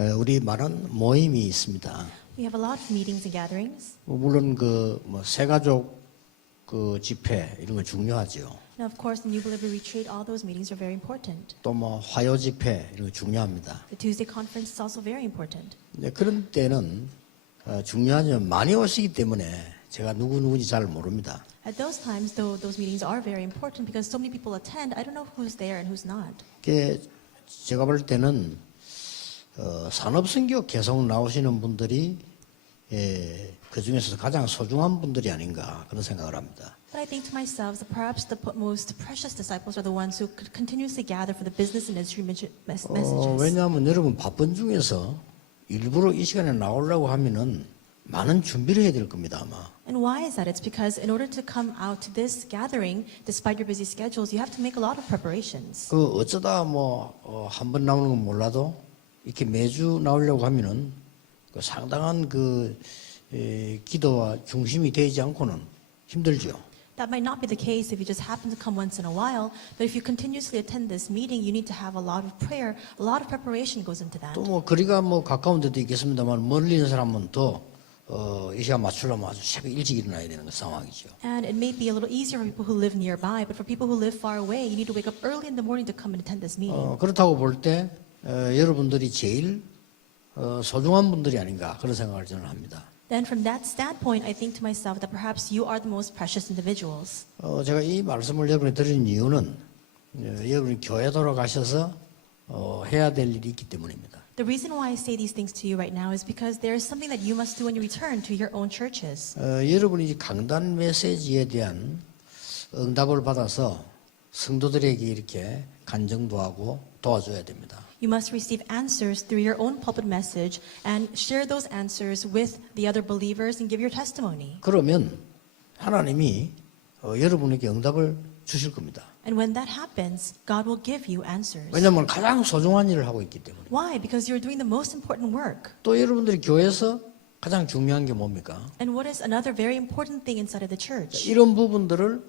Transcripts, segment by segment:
우리 많은 모임이 있습니다. We have a lot of meetings and gatherings. 물론 새가족 집회 이런 거 중요하죠. Now, of course, the New Believer Retreat, all those meetings are very important. 또 화요 집회 이런 거 중요합니다. The Tuesday conference is also very important. 그런 때는 중요하지만 많이 오시기 때문에 제가 누구인지 잘 모릅니다. At those times, though, those meetings are very important because so many people attend, I don't know who's there and who's not. 제가 볼 때는 산업선교 계속 나오시는 분들이 그 중에서 가장 소중한 분들이 아닌가 그런 생각을 합니다. But I think to myself that perhaps the most precious disciples are the ones who could continuously gather for the business and industry messages. 왜냐하면 여러분 바쁜 중에서 일부러 이 시간에 나오려고 하면은 많은 준비를 해야 될 겁니다 아마. And why is that? It's because in order to come out to this gathering, despite your busy schedules, you have to make a lot of preparations. 어쩌다 한 번 나오는 건 몰라도 이렇게 매주 나오려고 하면은 상당한 기도와 중심이 되지 않고는 힘들죠. That might not be the case if you just happen to come once in a while, but if you continuously attend this meeting, you need to have a lot of prayer, a lot of preparation goes into that. 또 거리가 가까운 데도 있겠습니다만 멀리 있는 사람은 더 이 시간 맞추려면 아주 새벽 일찍 일어나야 되는 상황이죠. And it may be a little easier for people who live nearby, but for people who live far away, you need to wake up early in the morning to come and attend this meeting. 그렇다고 볼 때 여러분들이 제일 소중한 분들이 아닌가 그런 생각을 저는 합니다. Then from that standpoint, I think to myself that perhaps you are the most precious individuals. 제가 이 말씀을 여러분에 드리는 이유는 여러분이 교회 돌아가셔서 해야 될 일이 있기 때문입니다. The reason why I say these things to you right now is because there is something that you must do when you return to your own churches. 여러분이 강단 메시지에 대한 응답을 받아서 성도들에게 이렇게 간증도 하고 도와줘야 됩니다. You must receive answers through your own pulpit message and share those answers with the other believers and give your testimony. 그러면 하나님이 여러분에게 응답을 주실 겁니다. And when that happens, God will give you answers. 왜냐하면 가장 소중한 일을 하고 있기 때문에. Why? Because you're doing the most important work. 또 여러분들이 교회에서 가장 중요한 게 뭡니까? And what is another very important thing inside of the church? 이런 부분들을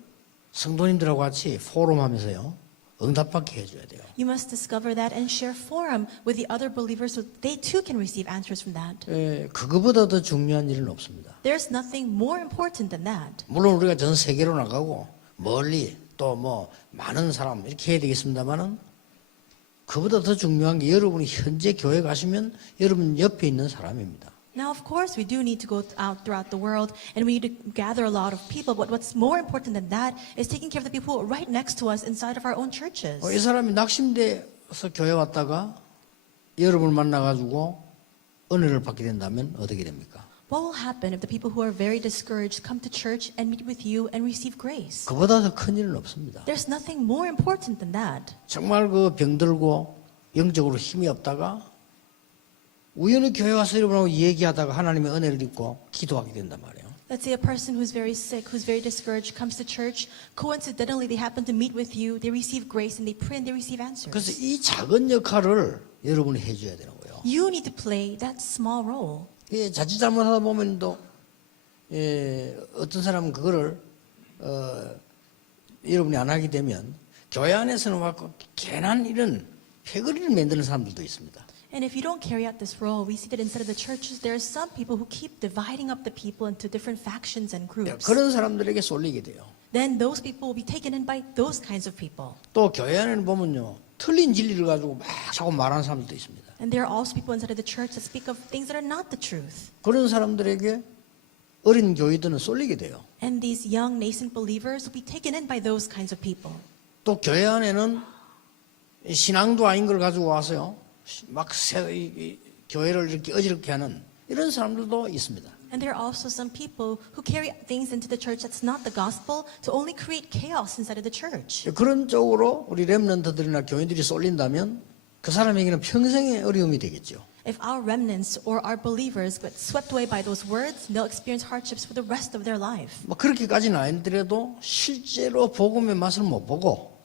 성도님들하고 같이 포럼하면서요 응답받게 해줘야 돼요. You must discover that and share forum with the other believers so they too can receive answers from that. 그거보다 더 중요한 일은 없습니다. There's nothing more important than that. 물론 우리가 전 세계로 나가고 멀리 또 많은 사람 이렇게 해야 되겠습니다만은 그보다 더 중요한 게 여러분이 현재 교회 가시면 여러분 옆에 있는 사람입니다. Now, of course, we do need to go out throughout the world and we need to gather a lot of people. But what's more important than that is taking care of the people right next to us inside of our own churches. 이 사람이 낙심돼서 교회 왔다가 여러분을 만나가지고 은혜를 받게 된다면 어떻게 됩니까? What will happen if the people who are very discouraged come to church and meet with you and receive grace? 그보다 더 큰 일은 없습니다. There's nothing more important than that. 정말 병들고 영적으로 힘이 없다가 우연히 교회 와서 여러분하고 얘기하다가 하나님의 은혜를 입고 기도하게 된단 말이에요. Let's say a person who's very sick, who's very discouraged, comes to church. Coincidentally, they happen to meet with you. They receive grace and they pray and they receive answers. 그래서 이 작은 역할을 여러분이 해줘야 되는 거예요. You need to play that small role. 자칫 잘못하다 보면 또 어떤 사람은 그거를 여러분이 안 하게 되면 교회 안에서는 와서 괜한 이런 패거리를 만드는 사람들도 있습니다. And if you don't carry out this role, we see that inside of the churches, there are some people who keep dividing up the people into different factions and groups. 그런 사람들에게 쏠리게 돼요. Then those people will be taken in by those kinds of people. 또 교회 안에는 보면요, 틀린 진리를 가지고 막 자꾸 말하는 사람들도 있습니다. And there are also people inside of the church that speak of things that are not the truth. 그런 사람들에게 어린 교회들은 쏠리게 돼요. And these young nascent believers will be taken in by those kinds of people. 또 교회 안에는 신앙도 아닌 걸 가지고 와서요, 막 교회를 이렇게 어지럽게 하는 이런 사람들도 있습니다. And there are also some people who carry things into the church that's not the gospel to only create chaos inside of the church. 그런 쪽으로 우리 렘넌트들이나 교인들이 쏠린다면 그 사람에게는 평생의 어려움이 되겠죠. If our remnants or our believers get swept away by those words, they'll experience hardships for the rest of their life. 그렇게까지는 아니더라도 실제로 복음의 맛을 못 보고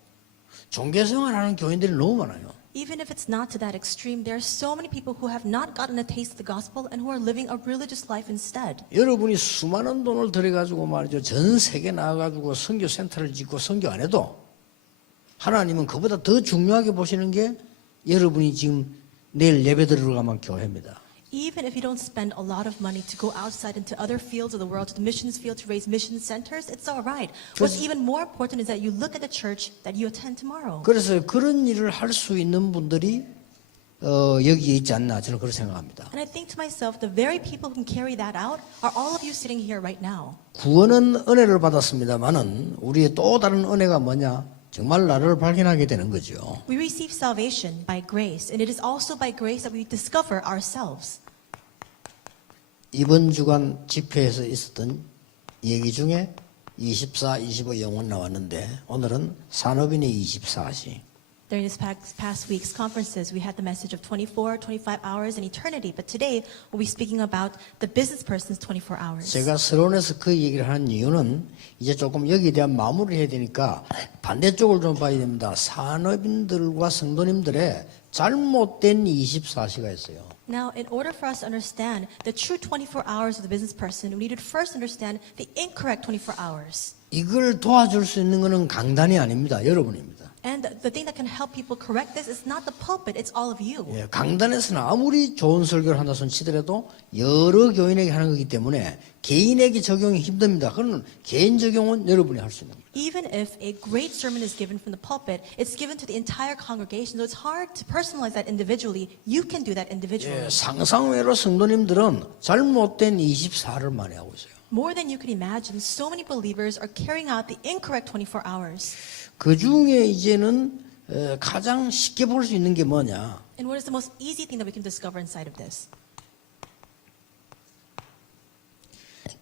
종교생활하는 교인들이 너무 많아요. Even if it's not to that extreme, there are so many people who have not gotten a taste of the gospel and who are living a religious life instead. 여러분이 수많은 돈을 들여가지고 말이죠. 전 세계 나가가지고 선교 센터를 짓고 선교 안 해도 하나님은 그보다 더 중요하게 보시는 게 여러분이 지금 내일 예배 드리러 가면 교회입니다. Even if you don't spend a lot of money to go outside into other fields of the world, to the missions field, to raise mission centers, it's all right. What's even more important is that you look at the church that you attend tomorrow. 그래서 그런 일을 할 수 있는 분들이 여기에 있지 않나 저는 그렇게 생각합니다. And I think to myself, the very people who can carry that out are all of you sitting here right now. 구원은 은혜를 받았습니다만은 우리의 또 다른 은혜가 뭐냐? 정말 나를 발견하게 되는 거죠. We receive salvation by grace, and it is also by grace that we discover ourselves. 이번 주간 집회에서 있었던 얘기 중에 24, 25 영혼 나왔는데 오늘은 산업인의 24시. During this past week's conferences, we had the message of 24, 25 hours, and eternity. But today, we'll be speaking about the business person's 24 hours. 제가 서론에서 그 얘기를 하는 이유는 이제 조금 여기에 대한 마무리를 해야 되니까 반대쪽을 좀 봐야 됩니다. 산업인들과 성도님들의 잘못된 24시가 있어요. Now, in order for us to understand the true 24 hours of the business person, we need to first understand the incorrect 24 hours. 이걸 도와줄 수 있는 것은 강단이 아닙니다. 여러분입니다. And the thing that can help people correct this is not the pulpit, it's all of you. 예, 강단에서는 아무리 좋은 설교를 한다 손 치더라도 여러 교인에게 하는 거기 때문에 개인에게 적용이 힘듭니다. 그건 개인 적용은 여러분이 할 수 있는 겁니다. Even if a great sermon is given from the pulpit, it's given to the entire congregation. So it's hard to personalize that individually. You can do that individually. 예, 상상외로 성도님들은 잘못된 24를 많이 하고 있어요. More than you can imagine, so many believers are carrying out the incorrect 24 hours. 그 중에 이제는 가장 쉽게 볼 수 있는 게 뭐냐? And what is the most easy thing that we can discover inside of this?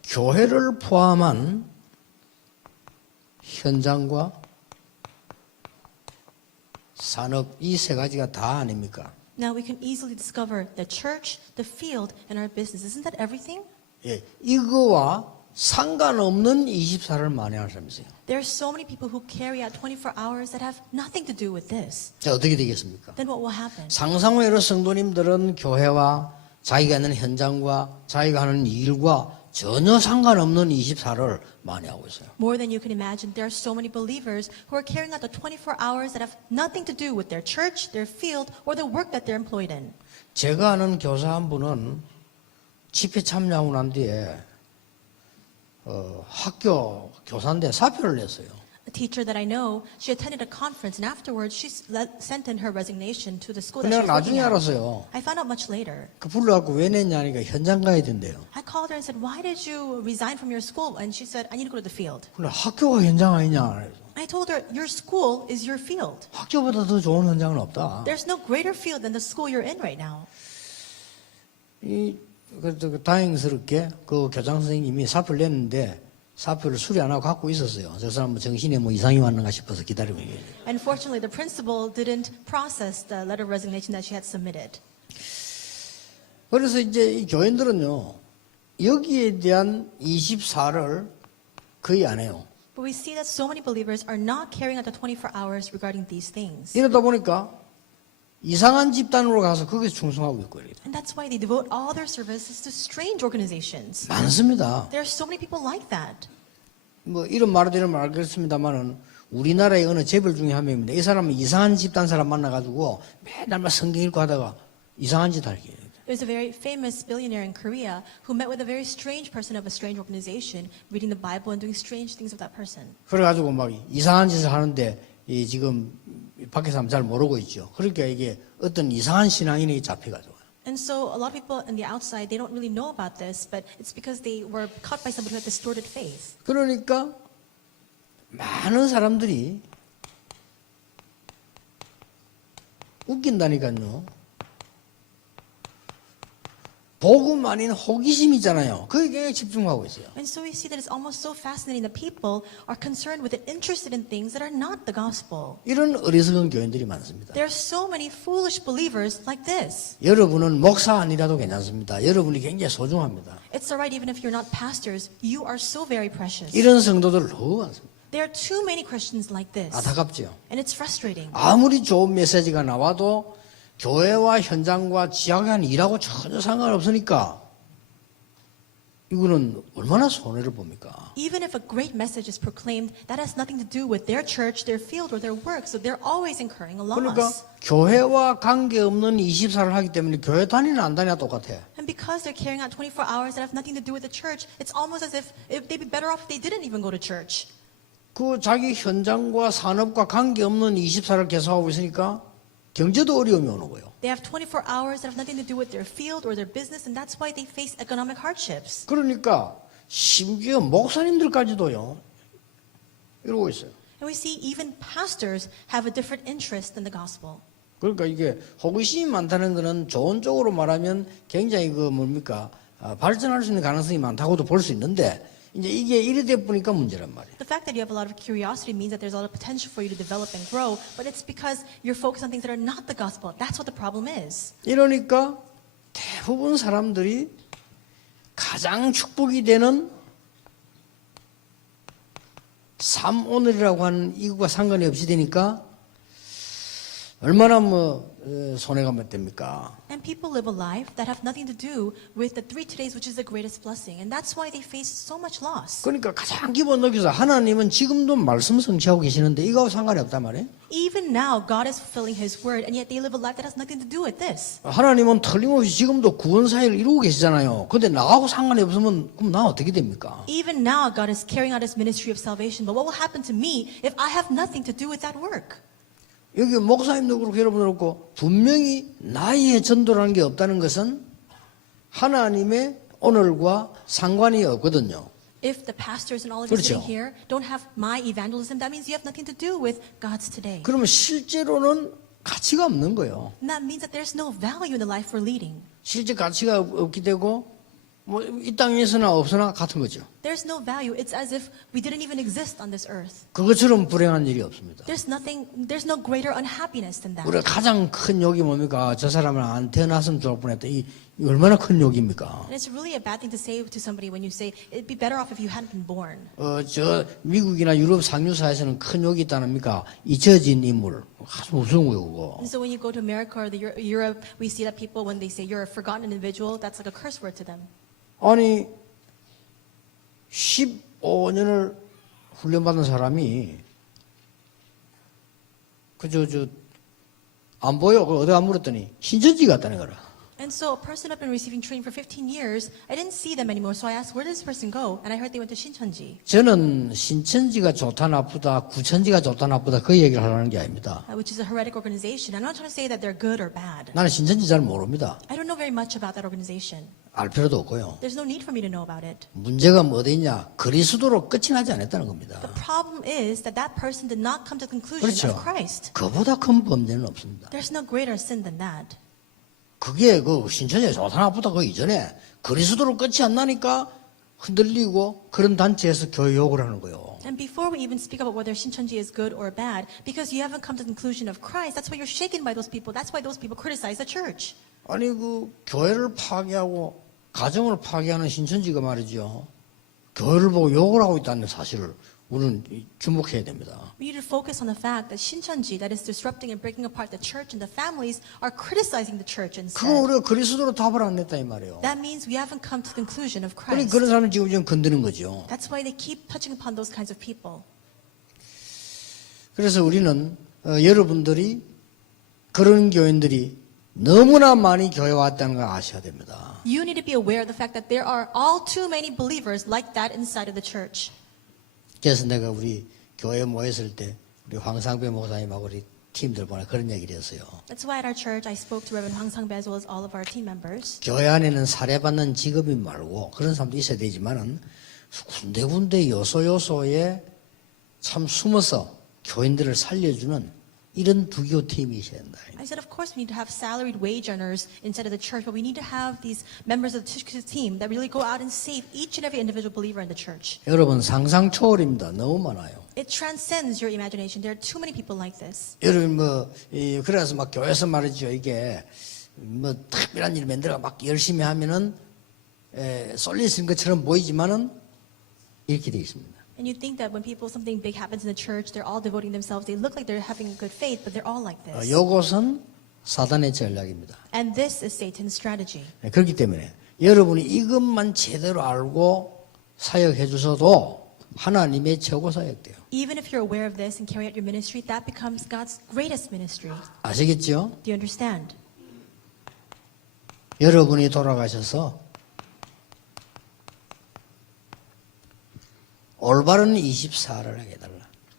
교회를 포함한 현장과 산업 이 세 가지가 다 아닙니까? Now we can easily discover the church, the field, and our business. Isn't that everything? 예, 이거와 상관없는 24를 많이 하는 사람이 있어요. There are so many people who carry out 24 hours that have nothing to do with this. 자, 어떻게 되겠습니까? Then what will happen? 상상외로 성도님들은 교회와 자기가 있는 현장과 자기가 하는 일과 전혀 상관없는 24를 많이 하고 있어요. More than you can imagine, there are so many believers who are carrying out the 24 hours that have nothing to do with their church, their field, or the work that they're employed in. 제가 아는 교사 한 분은 집회 참여하고 난 뒤에 학교 교사인데 사표를 냈어요. A teacher that I know, she attended a conference, and afterwards she sent in her resignation to the school that 근데 she 내가 was 나중에 working at. 알았어요. I found out much later. 그 불러갖고 왜 냈냐니까 현장 가야 된대요. I called her and said, "Why did you resign from your school?" And she said, "I need to go to the field." 근데 학교가 현장 아니냐? I told her, "Your school is your field. 학교보다 더 좋은 현장은 없다. There's no greater field than the school you're in right now." 다행스럽게 그 교장 선생님이 사표를 냈는데 사표를 수리 안 하고 갖고 있었어요. 저 사람 정신에 뭐 이상이 왔는가 싶어서 기다리고 있어요. Unfortunately, the principal didn't process the letter of resignation that she had submitted. 그래서 이제 이 교인들은요, 여기에 대한 24를 거의 안 해요. But we see that so many believers are not carrying out the 24 hours regarding these things. 이러다 보니까 이상한 집단으로 가서 거기서 충성하고 있고요. And that's why they devote all their services to strange organizations. 많습니다. There are so many people like that. 뭐 이런 말을 들으면 알겠습니다만은 우리나라의 어느 재벌 중에 한 명입니다. 이 사람은 이상한 집단 사람 만나가지고 맨날 막 성경 읽고 하다가 이상한 짓 하게 해요. There's a very famous billionaire in Korea who met with a very strange person of a strange organization, reading the Bible and doing strange things with that person. 그래가지고 막 이상한 짓을 하는데 이 지금 밖에 사람 잘 모르고 있죠. 그러니까 이게 어떤 이상한 신앙인에게 잡혀가지고. And so a lot of people on the outside, they don't really know about this, but it's because they were caught by somebody who had distorted faith. 그러니까 많은 사람들이 웃긴다니까요. 복음 아닌 호기심이잖아요. 거기에 굉장히 집중하고 있어요. And so we see that it's almost so fascinating that people are concerned with and interested in things that are not the gospel. 이런 어리석은 교인들이 많습니다. There are so many foolish believers like this. 여러분은 목사 아니라도 괜찮습니다. 여러분이 굉장히 소중합니다. It's alright even if you're not pastors, you are so very precious. 이런 성도들 너무 많습니다. There are too many Christians like this. 안타깝죠. And it's frustrating. 아무리 좋은 메시지가 나와도 교회와 현장과 지역에 하는 일하고 전혀 상관없으니까 이거는 얼마나 손해를 봅니까? Even if a great message is proclaimed, that has nothing to do with their church, their field, or their work. So they're always incurring a 그러니까 loss. 교회와 관계없는 24를 하기 때문에 교회 다니나 안 다니나 똑같아. And because they're carrying out 24 hours that have nothing to do with the church, it's almost as if they'd be better off if they didn't even go to church. 그 자기 현장과 산업과 관계없는 24를 계속하고 있으니까 경제도 어려움이 오는 거예요. They have 24 hours that have nothing to do with their field or their business, and that's why they face economic hardships. 그러니까 심지어 목사님들까지도요 이러고 있어요. And we see even pastors have a different interest in the gospel. 그러니까 이게 호기심이 많다는 것은 좋은 쪽으로 말하면 굉장히 그 뭡니까 발전할 수 있는 가능성이 많다고도 볼 수 있는데 이제 이게 이래 돼 보니까 문제란 말이에요. The fact that you have a lot of curiosity means that there's a lot of potential for you to develop and grow, but it's because you're focused on things that are not the gospel. That's what the problem is. 이러니까 대부분 사람들이 가장 축복이 되는 삶 오늘이라고 하는 이것과 상관이 없이 되니까 얼마나 손해가 몇 됩니까? And people live a life that have nothing to do with the 3 todays, which is the greatest blessing. And that's why they face so much loss. 그러니까 가장 기본 느껴서 하나님은 지금도 말씀 성취하고 계시는데 이거하고 상관이 없단 말이에요. Even now, God is fulfilling His word, and yet they live a life that has nothing to do with this. 하나님은 틀림없이 지금도 구원 사역을 이루고 계시잖아요. 근데 나하고 상관이 없으면 그럼 나 어떻게 됩니까? Even now, God is carrying out His ministry of salvation. But what will happen to me if I have nothing to do with that work? 여기 목사님도 그렇고 여러분도 그렇고 분명히 나의 전도라는 게 없다는 것은 하나님의 오늘과 상관이 없거든요. If the pastors and all of you 그렇죠. sitting here don't have my evangelism, that means you have nothing to do with God's today. 그러면 실제로는 가치가 없는 거예요. And that means that there's no value in the life we're leading. 실제 가치가 없게 되고 뭐 이 땅에서나 없으나 같은 거죠. There's no value. It's as if we didn't even exist on this earth. 그것처럼 불행한 일이 없습니다. There's no greater unhappiness than that. 우리가 가장 큰 욕이 뭡니까? 저 사람은 안 태어났으면 좋을 뻔했다. 이 얼마나 큰 욕입니까? And it's really a bad thing to say to somebody when you say, it'd be better off if you hadn't been born. 저 미국이나 유럽 상류사에서는 큰 욕이 있다는니까 잊혀진 인물. 아주 무서운 거예요, 그거. And so when you go to America or Europe, we see that people, when they say you're a forgotten individual, that's like a curse word to them. 아니 15년을 훈련받은 사람이 그저 안 보여. 어디 안 물었더니 신천지 갔다는 거라. And so a person had been receiving training for 15 years. I didn't see them anymore, so I asked, where did this person go? And I heard they went to 신천지. 저는 신천지가 좋다 나쁘다, 구천지가 좋다 나쁘다 그 얘기를 하려는 게 아닙니다. Which is a heretic organization. I'm not trying to say that they're good or bad. 나는 신천지 잘 모릅니다. I don't know very much about that organization. 알 필요도 없고요. There's no need for me to know about it. 문제가 뭐냐? 그리스도로 끝이 나지 않았다는 겁니다. The problem is that that person did not come to the conclusion 그렇죠. of Christ. 그보다 큰 범죄는 없습니다. There's no greater sin than that. 그게 그 신천지가 좋다 나쁘다 그 이전에 그리스도로 끝이 안 나니까 흔들리고 그런 단체에서 교회 욕을 하는 거예요. And before we even speak about whether 신천지 is good or bad, because you haven't come to the conclusion of Christ, that's why you're shaken by those people. That's why those people criticize the church. 아니 그 교회를 파괴하고 가정을 파괴하는 신천지가 말이죠. 교회를 보고 욕을 하고 있다는 사실을 우리는 주목해야 됩니다. We need to focus on the fact that 신천지, that is disrupting and breaking apart the church and the families, are criticizing the church 그거 instead. 우리가 그리스도로 답을 안 냈다 이 말이에요. That means we haven't come to the conclusion of 그러니 Christ. 그런 사람을 지금 좀 건드는 거죠. That's why they keep touching upon those kinds of people. 그래서 우리는 여러분들이 그런 교인들이 너무나 많이 교회 왔다는 걸 아셔야 됩니다. You need to be aware of the fact that there are all too many believers like that inside of the church. 그래서 내가 우리 교회에 모였을 때 우리 황상배 목사님하고 우리 팀들 보내 그런 얘기를 했어요. That's why at our church I spoke to Reverend Hwang Sang-bae as well as all of our team members. 교회 안에는 사례받는 직업인 말고 그런 사람도 있어야 되지만은 군데군데 요소요소에 참 숨어서 교인들을 살려주는 이런 두교 팀이 있어야 된다. I said, of course, we need to have salaried wage earners inside of the church, but we need to have these members of the team that really go out and save each and every individual believer in the church. 여러분 상상 초월입니다. 너무 많아요. It transcends your imagination. There are too many people like this. 여러분 그래서 막 교회에서 말이죠. 이게 특별한 일 만들어 막 열심히 하면은 쏠려 있는 것처럼 보이지만은 이렇게 돼 있습니다. And you think that when something big happens in the church, they're all devoting themselves. They look like they're having good faith, but they're all like this. 이것은 사단의 전략입니다. And this is Satan's strategy. 그렇기 때문에 여러분이 이것만 제대로 알고 사역해 주셔도 하나님의 최고 사역돼요. Even if you're aware of this and carry out your ministry, that becomes God's greatest ministry. 아시겠죠? Do you understand? 여러분이 돌아가셔서 올바른 24를 하게 해달라.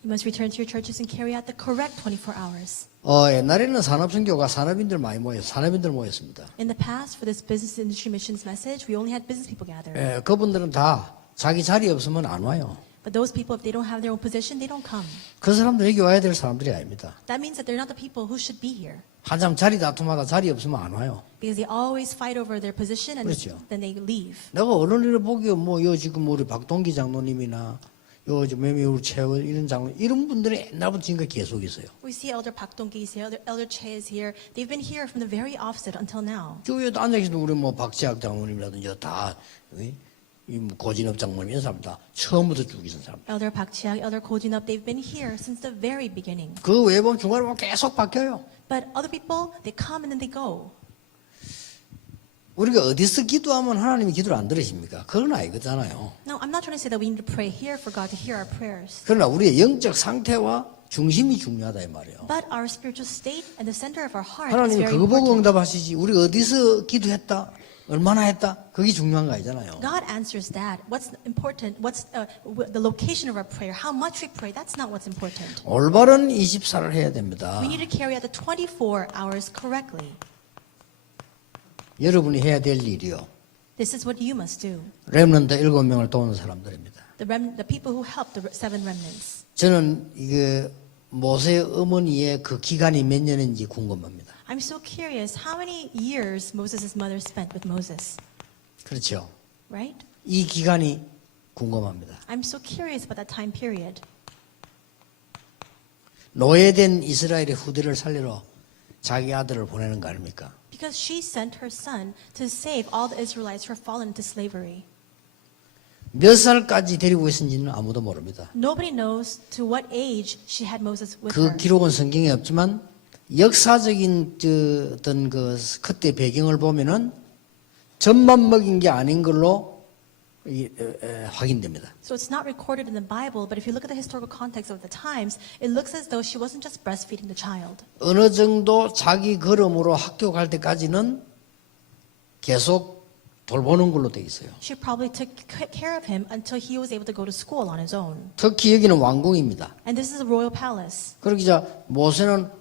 You must return to your churches and carry out the correct 24 hours. 옛날에는 산업선교가 산업인들 많이 산업인들 모였습니다. In the past, for this business industry missions message, we only had business people gather. 그분들은 다 자기 자리 없으면 안 와요. But those people, if they don't have their own position, they don't come. 그 사람들이 여기 와야 될 사람들이 아닙니다. That means that they're not the people who should be here. 한참 자리 다툼하다 자리 없으면 안 와요. Because they always fight over their position and 그렇죠. then they leave. 내가 어느 일을 보기에 요 지금 우리 박동기 장로님이나 요 매미울 채월 이런 장로 이런 분들이 옛날부터 지금까지 계속 있어요. We see Elder Pak Dong-ki is here, Elder Che is here. They've been here from the very offset until now. 저기에도 앉아 계신 우리 박지학 장로님이라든지 다 이 고진업 장모님 이런 사람 다 처음부터 쭉 있는 사람. Elder Pak Chiak, Elder Ko Jin-up, they've been here since the very beginning. 그 외에 보면 중간에 보면 계속 바뀌어요. But other people, they come and then they go. 우리가 어디서 기도하면 하나님이 기도를 안 들으십니까? 그건 아니거든요. Now, I'm not trying to say that we need to pray here for God to hear our prayers. 그러나 우리의 영적 상태와 중심이 중요하다 이 말이에요. But our spiritual state and the center of our heart is 하나님이 very 그거 보고 important. 응답하시지. 우리 어디서 기도했다? 얼마나 했다? 그게 중요한 거 아니잖아요. God answers that. What's important? What's the location of our prayer? How much we pray? That's not what's important. 올바른 24를 해야 됩니다. We need to carry out the 24 hours correctly. 여러분이 해야 될 일이요. This is what you must do. 렘넌트 7명을 도우는 사람들입니다. The people who helped the 7 remnants. 저는 이게 모세 어머니의 그 기간이 몇 년인지 궁금합니다. I'm so curious how many years Moses' mother spent with Moses, 그렇죠. right? 이 기간이 궁금합니다. I'm so curious about that time period. 노예된 이스라엘의 후대를 살리러 자기 아들을 보내는 거 아닙니까? Because she sent her son to save all the Israelites who were fallen into slavery. 몇 살까지 데리고 있었는지는 아무도 모릅니다. Nobody knows to what age she had Moses with 그 her. 기록은 성경에 없지만 역사적인 어떤 그 그때 배경을 보면은 젖만 먹인 게 아닌 걸로 확인됩니다. So it's not recorded in the Bible, but if you look at the historical context of the times, it looks as though she wasn't just breastfeeding the child. 어느 정도 자기 걸음으로 학교 갈 때까지는 계속 돌보는 걸로 돼 있어요. She probably took care of him until he was able to go to school on his own. 특히 여기는 왕궁입니다. And this is a royal palace. 그러기 자 모세는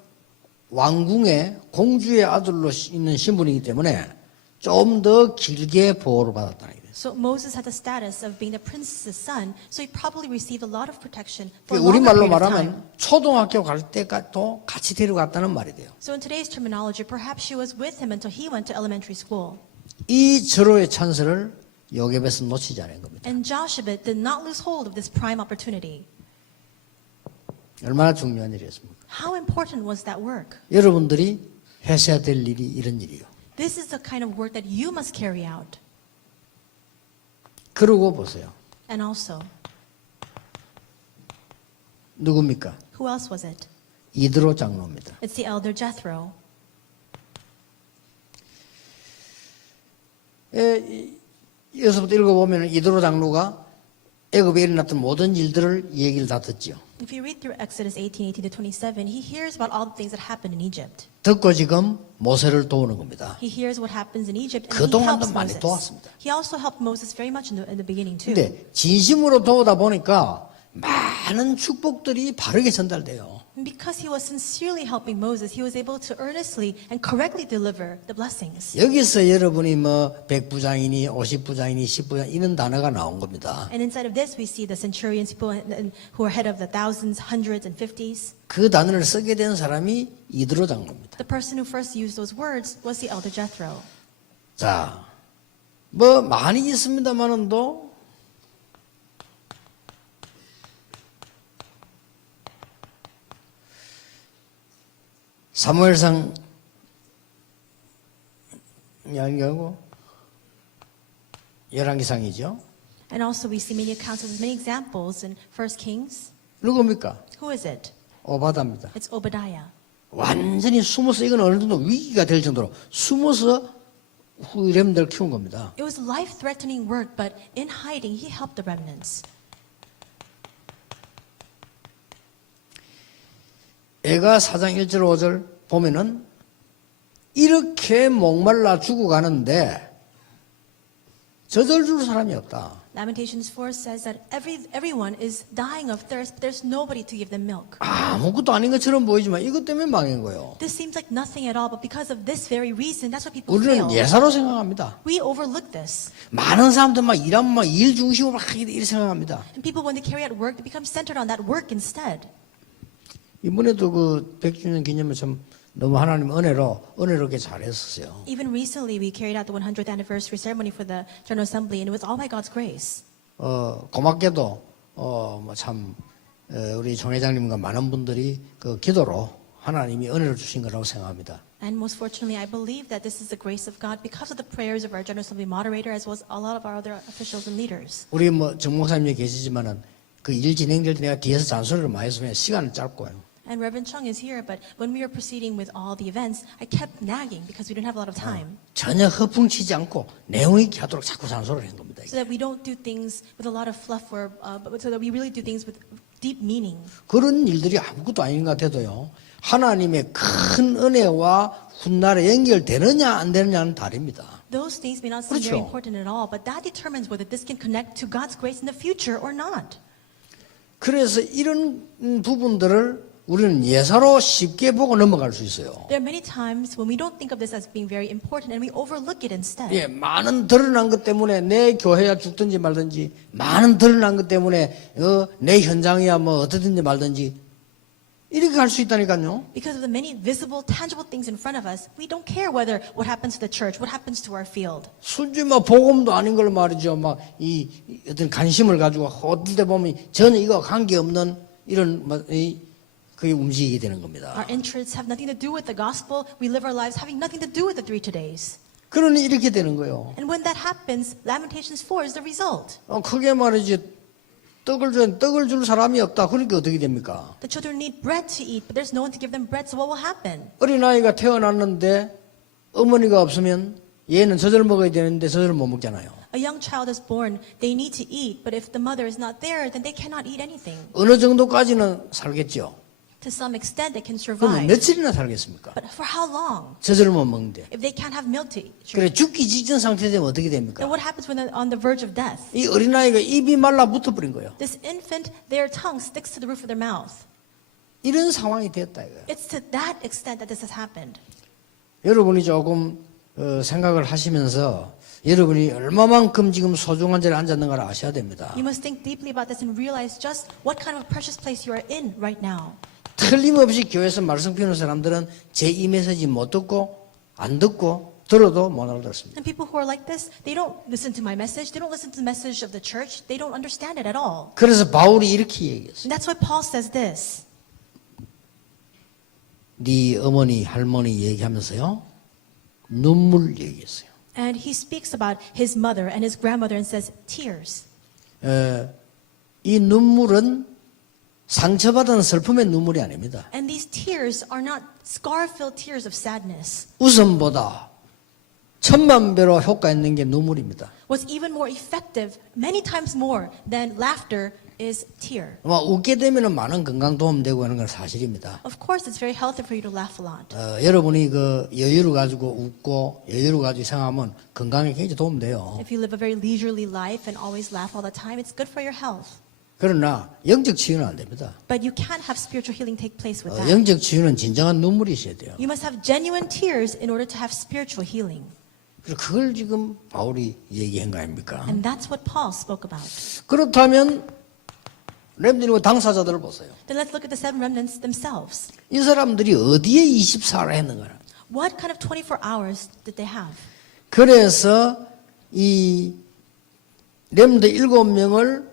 왕궁의 공주의 아들로 있는 신분이기 때문에 좀 더 길게 보호를 받았다는 거예요. So Moses had the status of being the prince's son, so he probably received a lot of protection for a 우리 longer 말로 period of time. 말하면 초등학교 갈 때도 같이 데려갔다는 말이 돼요. So in today's terminology, perhaps she was with him until he went to elementary school. 이 절호의 찬스를 요게벳은 놓치지 않은 겁니다. And Joshua did not lose hold of this prime opportunity. 얼마나 중요한 일이었습니까? How important was that work? 여러분들이 하셔야 될 일이 이런 일이에요. This is the kind of work that you must carry out. 그러고 보세요. And also, 누굽니까? who else was it? 이드로 장로입니다. It's the elder Jethro. 여기서부터 읽어보면 이드로 장로가 애굽에 일어났던 모든 일들을 얘기를 다 듣죠. If you read through Exodus 18:18 to 27, he hears about all the things that happened in Egypt. 듣고 지금 모세를 도우는 겁니다. He hears what happens in Egypt and he 그동안도 helps 많이 Moses. 도왔습니다. He also helped Moses very much in the beginning too. 근데 진심으로 도우다 보니까 많은 축복들이 바르게 전달돼요. Because he was sincerely helping Moses, he was able to earnestly and correctly deliver the blessings. 여기서 여러분이 뭐 100부장이니 50부장이니 10부장 이런 단어가 나온 겁니다. And inside of this, we see the centurions, people who are head of the thousands, hundreds, and fifties. 그 단어를 쓰게 된 사람이 이드로 장로입니다. The person who first used those words was the elder Jethro. 자, 뭐 많이 있습니다만은도 사무엘상 아니고 열왕기상이죠. And also we see many accounts of many examples in 1 Kings. 누굽니까? Who is it? 오바다입니다. It's Obadiah. 완전히 숨어서 이건 어느 정도 위기가 될 정도로 숨어서 렘들 키운 겁니다. It was life-threatening work, but in hiding, he helped the remnants. 애가 4장 1절 5절 보면은 이렇게 목말라 죽어가는데 젖을 줄 사람이 없다. Lamentations 4 says that everyone is dying of thirst, but there's nobody to give them milk. 아무것도 아닌 것처럼 보이지만 이것 때문에 망한 거예요. This seems like nothing at all, but because of this very reason, that's why people 우리는 fail. 예사로 생각합니다. We overlook this. 많은 사람들 막 일하면 막 일 중심으로 막 이렇게 생각합니다. And people, when they carry out work, they become centered on that work instead. 이번에도 그 100주년 기념을 참 너무 하나님 은혜롭게 잘했었어요. Even recently, we carried out the 100th anniversary ceremony for the General Assembly, and it was all by God's grace. 고맙게도 참 우리 총회장님과 많은 분들이 그 기도로 하나님이 은혜를 주신 거라고 생각합니다. And most fortunately, I believe that this is the grace of God because of the prayers of our General Assembly moderator as well as a lot of our other officials and leaders. 우리 정 목사님이 계시지만은 그 일 진행될 때 내가 뒤에서 잔소리를 많이 했으면 시간은 짧고요. And Reverend Chung is here, but when we were proceeding with all the events, I kept nagging because we didn't have a lot of time. 전혀 허풍치지 않고 내용 있게 하도록 자꾸 잔소리를 한 겁니다. So that we don't do things with a lot of fluff, but so that we really do things with deep meaning. 그런 일들이 아무것도 아닌 것 같아도요. 하나님의 큰 은혜와 훗날에 연결되느냐 안 되느냐는 다릅니다. Those things may not seem very 그렇죠. important at all, but that determines whether this can connect to God's grace in the future or not. 그래서 이런 부분들을 우리는 예사로 쉽게 보고 넘어갈 수 있어요. There are many times when we don't think of this as being very important and we overlook it instead. 예, 많은 드러난 것 때문에 내 교회야 죽든지 말든지, 많은 드러난 것 때문에 내 현장이야 뭐 어떻든지 말든지 이렇게 갈 수 있다니까요. Because of the many visible, tangible things in front of us, we don't care whether what happens to the church, what happens to our field. 순전히 막 복음도 아닌 걸 말이죠. 막 이 어떤 관심을 가지고 어떨 때 보면 전혀 이거 관계 없는 이런 그게 움직이게 되는 겁니다. Our interests have nothing to do with the gospel. We live our lives having nothing to do with the 3 todays. 그러니 이렇게 되는 거예요. And when that happens, Lamentations 4 is the result. 크게 말이지 떡을 줄 사람이 없다. 그러니까 어떻게 됩니까? The children need bread to eat, but there's no one to give them bread, so what will happen? 어린아이가 태어났는데 어머니가 없으면 얘는 젖을 먹어야 되는데 젖을 못 먹잖아요. A young child is born, they need to eat, but if the mother is not there, then they cannot eat anything. 어느 정도까지는 살겠죠. To some extent, they can 그러면 survive. 며칠이나 살겠습니까? But for how long? 젖을 못 먹는데. If they can't have milk to eat. 그래 죽기 직전 상태 되면 어떻게 됩니까? Then what happens when they're on the verge of death? 이 어린아이가 입이 말라 붙어버린 거예요. This infant, their tongue sticks to the roof of their mouth. 이런 상황이 됐다 이거예요. It's to that extent that this has happened. 여러분이 조금 생각을 하시면서 여러분이 얼마만큼 지금 소중한 자리에 앉았는가를 아셔야 됩니다. You must think deeply about this and realize just what kind of a precious place you are in right now. 틀림없이 교회에서 말씀 피우는 사람들은 제 이 메시지 못 듣고 안 듣고 들어도 못 알아듣습니다. And people who are like this, they don't listen to my message. They don't listen to the message of the church. They don't understand it at all. 그래서 바울이 이렇게 얘기했어요. And that's why Paul says this. 네 어머니 할머니 얘기하면서요 눈물 얘기했어요. And he speaks about his mother and his grandmother and says tears. 이 눈물은 상처받은 슬픔의 눈물이 아닙니다. And these tears are not scar-filled tears of sadness. 웃음보다 천만 배로 효과 있는 게 눈물입니다. What's even more effective, many times more than laughter, is tear. 웃게 되면 많은 건강 도움 되고 하는 건 사실입니다. Of course, it's very healthy for you to laugh a lot. 여러분이 그 여유를 가지고 웃고 여유를 가지고 생각하면 건강에 굉장히 도움 돼요. If you live a very leisurely life and always laugh all the time, it's good for your health. 그러나 영적 치유는 안 됩니다. But you can't have spiritual healing take place with that. 영적 치유는 진정한 눈물이 있어야 돼요. You must have genuine tears in order to have spiritual healing. 그래서 그걸 지금 바울이 얘기한 거 아닙니까? And that's what Paul spoke about. 그렇다면 렘들과 당사자들을 보세요. Then let's look at the 7 remnants themselves. 이 사람들이 어디에 24를 했는가? What kind of 24 hours did they have? 그래서 이 렘들 7명을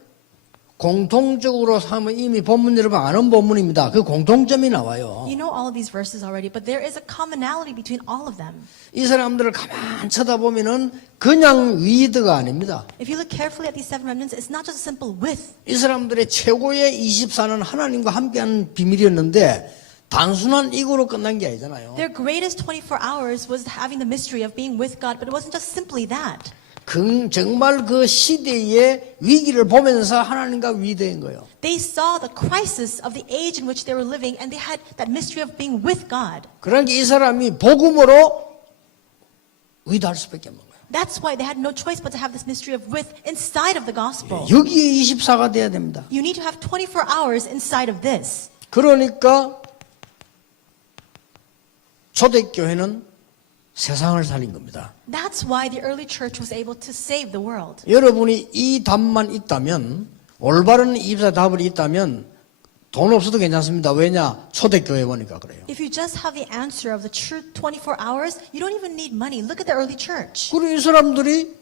공통적으로 하면 이미 본문 여러분 아는 본문입니다. 그 공통점이 나와요. You know all of these verses already, but there is a commonality between all of them. 이 사람들을 가만 쳐다보면은 그냥 위드가 아닙니다. If you look carefully at these 7 remnants, it's not just a simple with. 이 사람들의 최고의 24는 하나님과 함께하는 비밀이었는데 단순한 이거로 끝난 게 아니잖아요. Their greatest 24 hours was having the mystery of being with God, but it wasn't just simply that. 정말 그 시대의 위기를 보면서 하나님과 위대한 거예요. They saw the crisis of the age in which they were living, and they had that mystery of being with God. 그러니까 이 사람이 복음으로 위대할 수밖에 없는 거예요. That's why they had no choice but to have this mystery of with inside of the gospel. 여기에 24가 돼야 됩니다. You need to have 24 hours inside of this. 그러니까 초대교회는 세상을 살린 겁니다. That's why the early church was able to save the world. 여러분이 이 답만 있다면, 올바른 24 답을 있다면 돈 없어도 괜찮습니다. 왜냐? 초대교회 보니까 그래요. If you just have the answer of the true 24 hours, you don't even need money. Look at the early church. 그리고 이 사람들이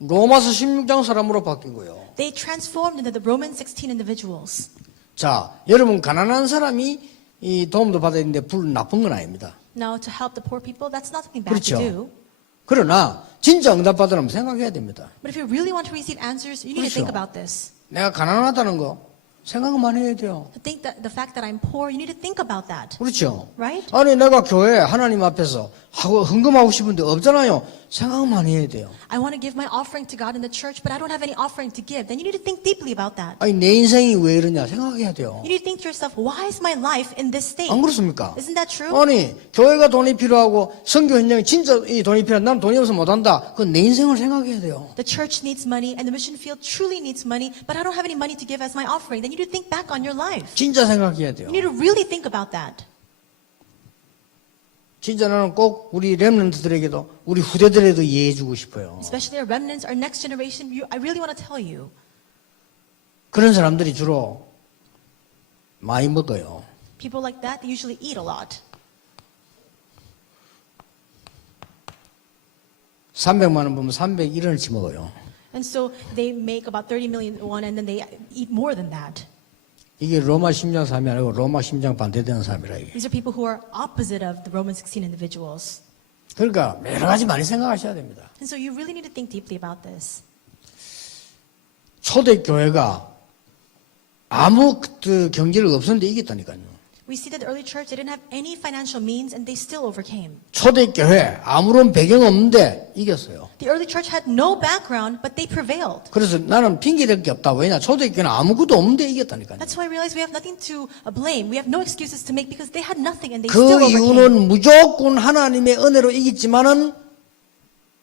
로마서 16장 사람으로 바뀌고요. They transformed into the Roman 16 individuals. 자, 여러분 가난한 사람이 이 도움도 받아야 되는데 나쁜 건 아닙니다. Now, to help the poor people, that's not something bad to 그렇죠. do. 그러나 진짜 응답 받으려면 생각해야 됩니다. But if you really want to receive answers, you need to 그렇죠. think about this. 내가 가난하다는 거 생각만 해야 돼요. To think that the fact that I'm poor, you need to think about that. 그렇죠. Right? 아니 내가 교회 하나님 앞에서 헌금하고 싶은데 없잖아요. 생각만 해야 돼요. I want to give my offering to God in the church, but I don't have any offering to give. Then you need to think deeply about that. 아니 내 인생이 왜 이러냐 생각해야 돼요. You need to think to yourself, why is my life in this state? 안 그렇습니까? Isn't that true? 아니 교회가 돈이 필요하고 선교 현장이 진짜 이 돈이 필요한 난 돈이 없어서 못한다. 그건 내 인생을 생각해야 돼요. The church needs money and the mission field truly needs money, but I don't have any money to give as my offering. Then you need to think back on your life. 진짜 생각해야 돼요. You need to really think about that. 진짜 나는 꼭 우리 렘넌트들에게도 우리 후대들에도 이해해주고 싶어요. Especially our remnants, our next generation, I really want to tell you. 그런 사람들이 주로 많이 먹어요. People like that, they usually eat a lot. 300만 원 보면 301원어치 먹어요. And so they make about 30 million won and then they eat more than that. 이게 로마 심장 사람이 아니고 로마 심장 반대되는 사람이라 이게. These are people who are opposite of the Roman 16 individuals. 그러니까 여러 가지 많이 생각하셔야 됩니다. And so you really need to think deeply about this. 초대교회가 아무 경제력 없었는데 이겼다니까요. We see that the early church, they didn't have any financial means and they still overcame. 초대교회 아무런 배경 없는데 이겼어요. The early church had no background, but they prevailed. 그래서 나는 핑계댈 게 없다. 왜냐? 초대교회는 아무것도 없는데 이겼다니까요. That's why I realize we have nothing to blame. We have no excuses to make because they had nothing and they 그 still overcame. 이유는 무조건 하나님의 은혜로 이겼지만은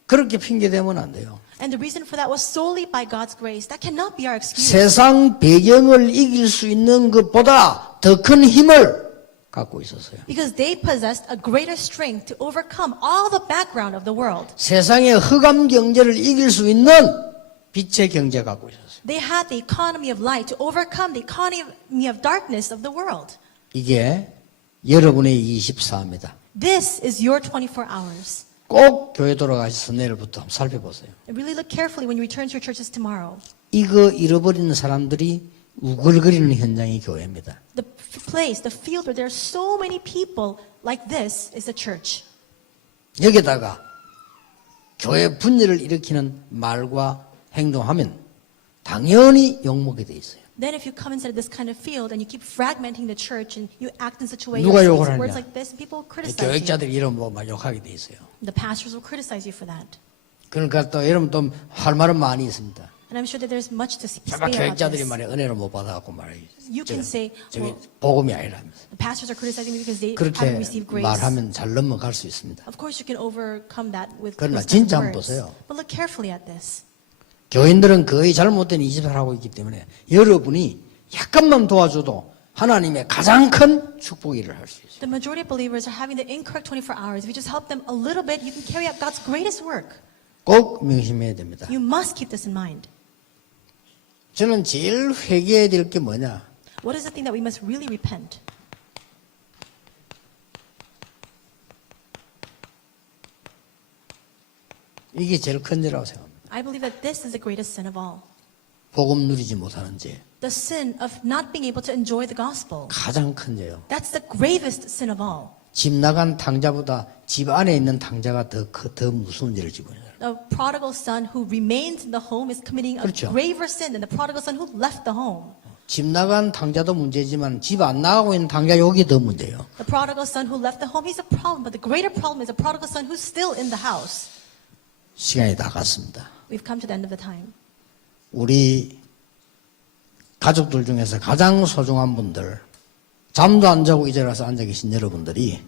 그렇게 핑계대면 안 돼요. And the reason for that was solely by God's grace. That cannot be our excuse. 세상 배경을 이길 수 있는 것보다 더 큰 힘을 갖고 있었어요. Because they possessed a greater strength to overcome all the background of the world. 세상의 흑암 경제를 이길 수 있는 빛의 경제 갖고 있었어요. They had the economy of light to overcome the economy of darkness of the world. 이게 여러분의 24입니다. This is your 24 hours. 꼭 교회 돌아가셔서 내일부터 한번 살펴보세요. And really look carefully when you return to your churches tomorrow. 이거 잃어버리는 사람들이 우글거리는 현장이 교회입니다. The place, the field where there are so many people like this is the church. 여기다가 교회 분열을 일으키는 말과 행동하면 당연히 욕먹게 돼 있어요. Then if you come inside this kind of field and you keep fragmenting the church and you act in such a way, 누가 you 욕을 speak 하느냐? words like this, people criticize you. 교육자들이 이런 말 욕하게 돼 있어요. The pastors will criticize you for that. 그러니까 또 여러분 또 할 말은 많이 있습니다. And I'm sure that there's much to say 정말 about 교육자들이 this. 말에 은혜를 못 받아갖고 말이에요. You can say, 저기 well, 복음이 아니라면서 the pastors are criticizing me because they 그렇게 haven't received grace. 말하면 잘 넘어갈 수 있습니다. Of course, you can overcome that with 그러나 those kinds 진짜 of 한번 words. 보세요. But look carefully at this. 교인들은 거의 잘못된 24를 하고 있기 때문에 여러분이 약간만 도와줘도 하나님의 가장 큰 축복 일을 할 수 있어요. The majority of believers are having the incorrect 24 hours. If you just help them a little bit, you can carry out God's greatest work. 꼭 명심해야 됩니다. You must keep this in mind. 저는 제일 회개해야 될 게 뭐냐? What is the thing that we must really repent? 이게 제일 큰 죄라고 생각합니다. I believe that this is the greatest sin of all. 복음 누리지 못하는 죄. The sin of not being able to enjoy the gospel. 가장 큰 죄요. That's the gravest sin of all. 집 나간 탕자보다 집 안에 있는 탕자가 더 무서운 죄를 지고 있는 거예요. The prodigal son who remains in the home is committing a 그렇죠. graver sin than the prodigal son who left the home. 집 나간 탕자도 문제지만 집 안 나가고 있는 탕자 여기 더 문제예요. The prodigal son who left the home, he's a problem. But the greater problem is the prodigal son who's still in the house. 시간이 다 갔습니다. We've come to the end of the time. 우리 가족들 중에서 가장 소중한 분들, 잠도 안 자고 이제 와서 앉아 계신 여러분들이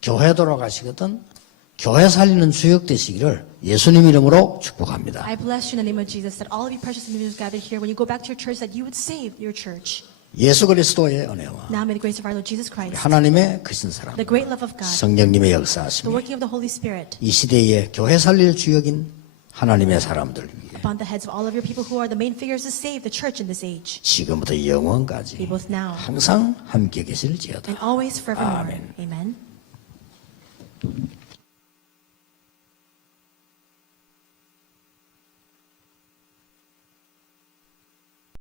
교회 돌아가시거든 교회 살리는 주역 되시기를 예수님 이름으로 축복합니다. I bless you in the name of Jesus that all of you precious individuals gathered here, when you go back to your church, that you would save your church. 예수 그리스도의 은혜와 Now may the grace of our Lord Jesus Christ, 하나님의 크신 사랑, the great love of God, 성령님의 the 역사하심이 working of the Holy Spirit 이 시대에 교회 살릴 주역인 하나님의 사람들 위해 upon the heads of all of your people who are the main figures to save the church in this age, 지금부터 be 영원까지 both now 항상 함께 계실지어다. and always forevermore. 아멘. Amen.